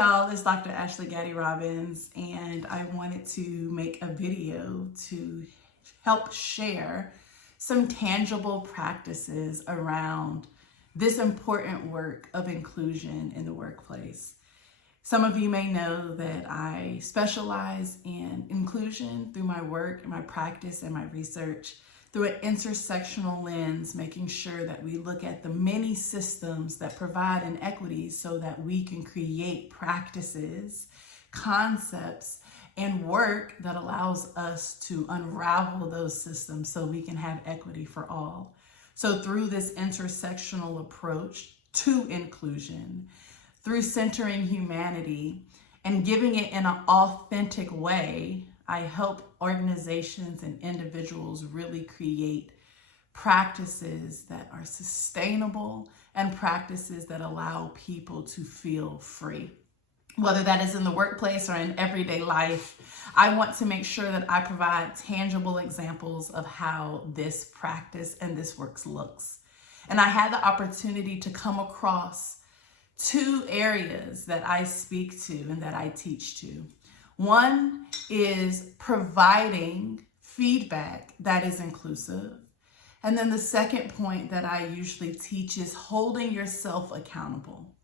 y'all, it's Dr. Gaddy Robbins, and I wanted to make a video to help share some tangible practices around this important work of inclusion in the workplace. Some of you may know that I specialize in inclusion through my work, my practice, and my research through an intersectional lens, making sure that we look at the many systems that provide inequities so that we can create practices, concepts, and work that allows us to unravel those systems so we can have equity for all. So through this intersectional approach to inclusion, through centering humanity and giving it in an authentic way, I help organizations and individuals really create practices that are sustainable and practices that allow people to feel free. Whether that is in the workplace or in everyday life, I want to make sure that I provide tangible examples of how this practice and this work looks. And I had the opportunity to come across two areas that I speak to and that I teach to. One is providing feedback that is inclusive. And then the second point that I usually teach is holding yourself accountable.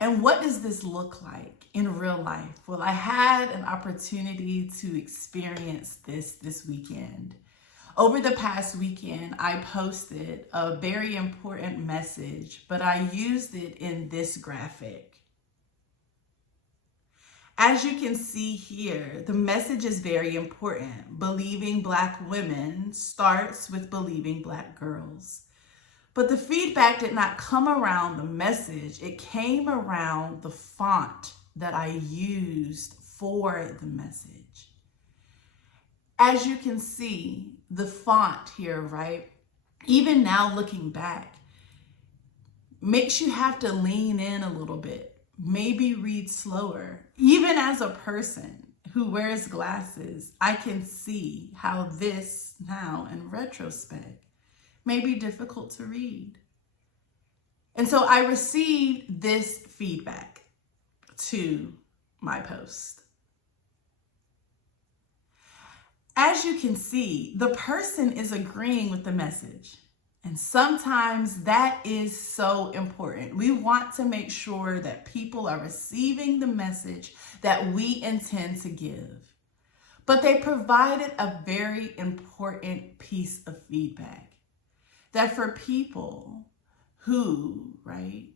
And what does this look like in real life? Well, I had an opportunity to experience this weekend. Over the past weekend, I posted a very important message, but I used it in this graphic. As you can see here, the message is very important. Believing Black women starts with believing Black girls. But the feedback did not come around the message. It came around the font that I used for the message. As you can see, the font here, right? Even now looking back, makes you have to lean in a little bit. Maybe read slower. Even as a person who wears glasses, I can see how this now in retrospect may be difficult to read. And so I received this feedback to my post. As you can see, the person is agreeing with the message. And sometimes that is so important. We want to make sure that people are receiving the message that we intend to give. But they provided a very important piece of feedback that for people who, right,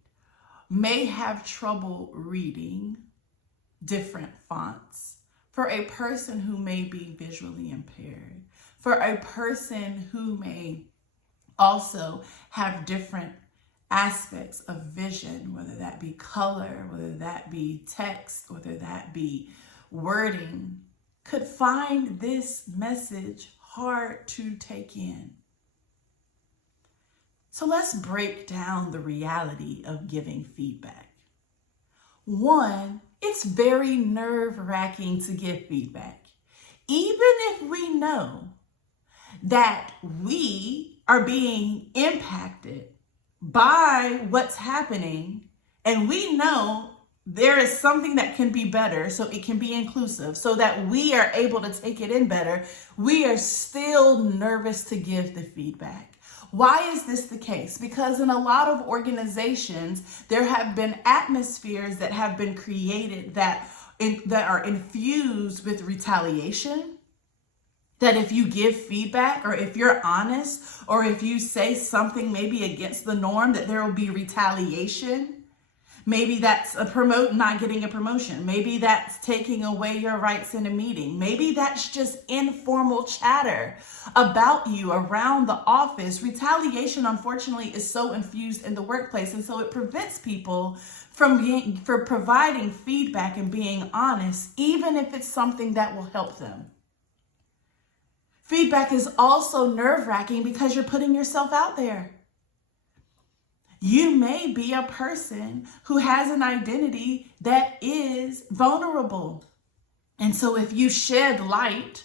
may have trouble reading different fonts, for a person who may be visually impaired, for a person who may also have different aspects of vision, whether that be color, whether that be text, whether that be wording, could find this message hard to take in. So let's break down the reality of giving feedback. One, it's very nerve-wracking to give feedback. Even if we know that we are being impacted by what's happening, and we know there is something that can be better so it can be inclusive, so that we are able to take it in better, we are still nervous to give the feedback. Why is this the case? Because in a lot of organizations, there have been atmospheres that have been created that are infused with retaliation. That if you give feedback, or if you're honest, or if you say something maybe against the norm, that there will be retaliation. Maybe that's not getting a promotion. Maybe that's taking away your rights in a meeting. Maybe that's just informal chatter about you around the office. Retaliation, unfortunately, is so infused in the workplace, and so it prevents people from providing feedback and being honest, even if it's something that will help them. Feedback is also nerve-wracking because you're putting yourself out there. You may be a person who has an identity that is vulnerable. And so if you shed light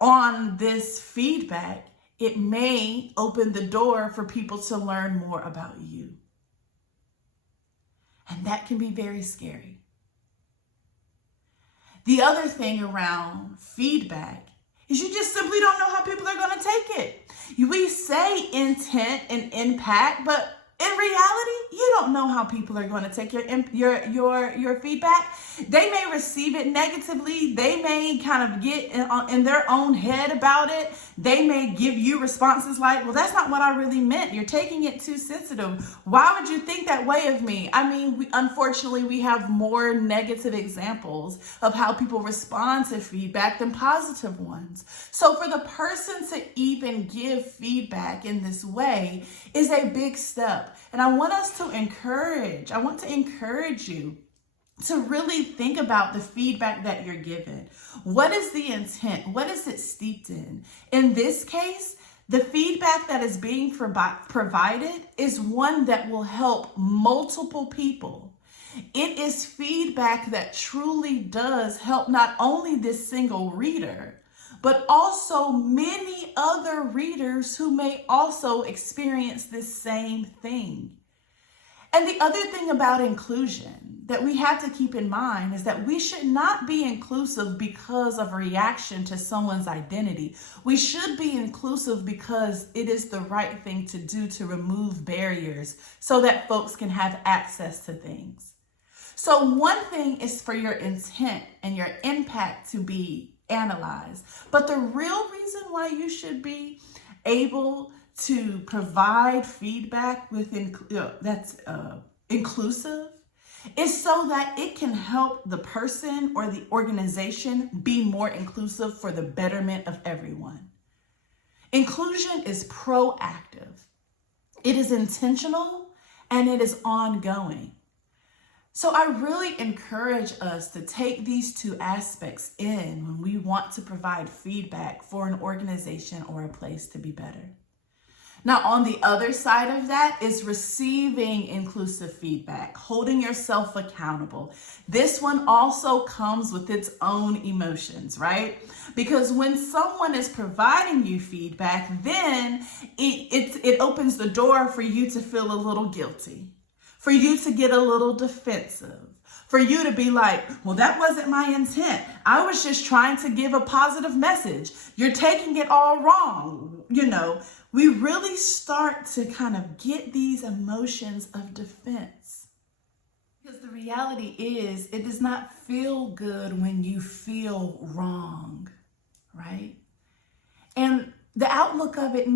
on this feedback, it may open the door for people to learn more about you. And that can be very scary. The other thing around feedback is you just simply don't know how people are going to take it. We say intent and impact, but in reality, you don't know how people are going to take your feedback. They may receive it negatively. They may kind of get in their own head about it. They may give you responses like, well, that's not what I really meant. You're taking it too sensitive. Why would you think that way of me? I mean, unfortunately, we have more negative examples of how people respond to feedback than positive ones. So for the person to even give feedback in this way is a big step. And I want to encourage you to really think about the feedback that you're given. What is the intent? What is it steeped in? In this case, the feedback that is being provided is one that will help multiple people. It is feedback that truly does help not only this single reader, but also many other readers who may also experience this same thing. And the other thing about inclusion that we have to keep in mind is that we should not be inclusive because of reaction to someone's identity. We should be inclusive because it is the right thing to do to remove barriers so that folks can have access to things. So one thing is for your intent and your impact to be analyzed. But the real reason why you should be able to provide feedback that's inclusive is so that it can help the person or the organization be more inclusive for the betterment of everyone. Inclusion is proactive. It is intentional and it is ongoing. So I really encourage us to take these two aspects in when we want to provide feedback for an organization or a place to be better. Now, on the other side of that is receiving inclusive feedback, holding yourself accountable. This one also comes with its own emotions, right? Because when someone is providing you feedback, then it opens the door for you to feel a little guilty, for you to get a little defensive, for you to be like, well, that wasn't my intent. I was just trying to give a positive message. You're taking it all wrong. We really start to kind of get these emotions of defense. Because the reality is, it does not feel good when you feel wrong, right? And the outlook of it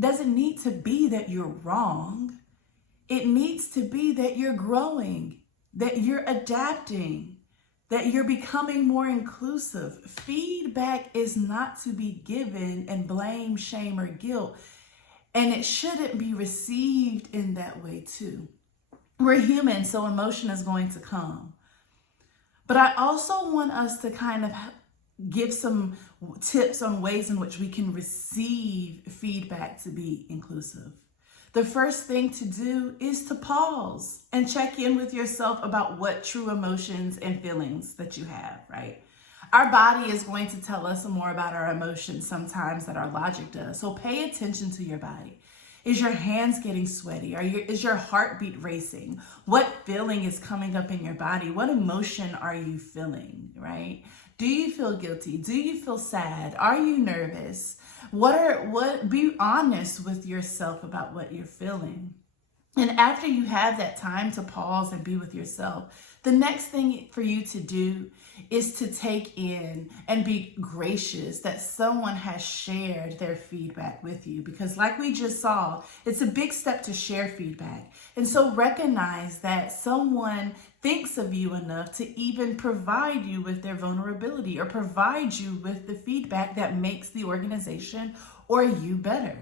doesn't need to be that you're wrong. It needs to be that you're growing, that you're adapting, that you're becoming more inclusive. Feedback is not to be given in blame, shame, or guilt. And it shouldn't be received in that way too. We're human, so emotion is going to come. But I also want us to kind of give some tips on ways in which we can receive feedback to be inclusive. The first thing to do is to pause and check in with yourself about what true emotions and feelings that you have, right? Our body is going to tell us more about our emotions sometimes than our logic does. So pay attention to your body. Is your hands getting sweaty? Is your heartbeat racing? What feeling is coming up in your body? What emotion are you feeling, right? Do you feel guilty? Do you feel sad? Are you nervous? Be honest with yourself about what you're feeling. And after you have that time to pause and be with yourself, the next thing for you to do is to take in and be gracious that someone has shared their feedback with you. Because like we just saw, it's a big step to share feedback. And so recognize that someone thinks of you enough to even provide you with their vulnerability or provide you with the feedback that makes the organization or you better.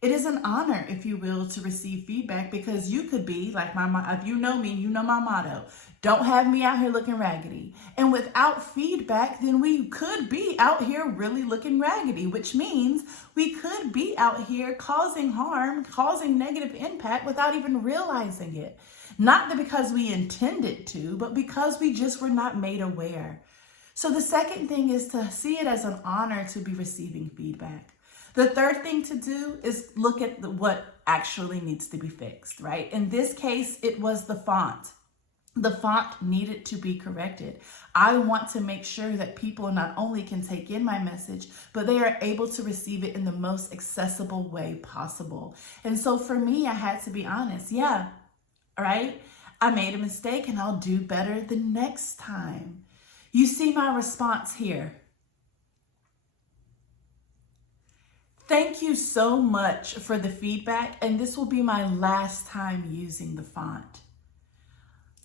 It is an honor, if you will, to receive feedback because you could be like if you know me, you know my motto, don't have me out here looking raggedy. And without feedback, then we could be out here really looking raggedy, which means we could be out here causing harm, causing negative impact without even realizing it. Not because we intended to, but because we just were not made aware. So the second thing is to see it as an honor to be receiving feedback. The third thing to do is look at what actually needs to be fixed, right? In this case, it was the font. The font needed to be corrected. I want to make sure that people not only can take in my message, but they are able to receive it in the most accessible way possible. And so for me, I had to be honest. Yeah, right? I made a mistake and I'll do better the next time. You see my response here. Thank you so much for the feedback, and this will be my last time using the font.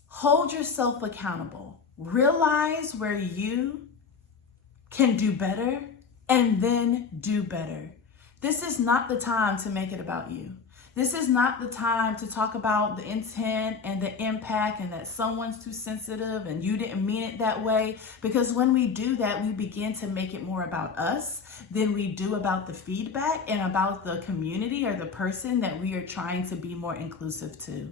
Hold yourself accountable. Realize where you can do better and then do better. This is not the time to make it about you. This is not the time to talk about the intent and the impact and that someone's too sensitive and you didn't mean it that way. Because when we do that, we begin to make it more about us than we do about the feedback and about the community or the person that we are trying to be more inclusive to.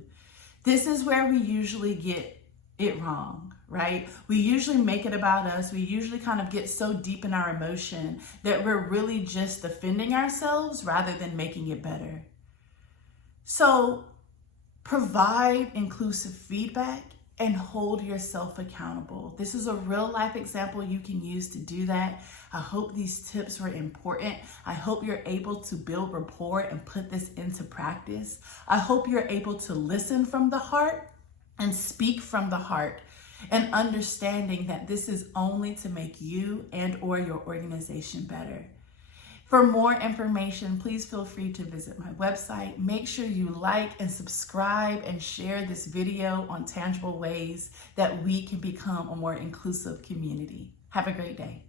This is where we usually get it wrong, right? We usually make it about us. We usually kind of get so deep in our emotion that we're really just defending ourselves rather than making it better. So provide inclusive feedback and hold yourself accountable. This is a real life example you can use to do that. I hope these tips were important. I hope you're able to build rapport and put this into practice. I hope you're able to listen from the heart and speak from the heart, and understanding that this is only to make you and or your organization better. For more information, please feel free to visit my website. Make sure you like and subscribe and share this video on tangible ways that we can become a more inclusive community. Have a great day.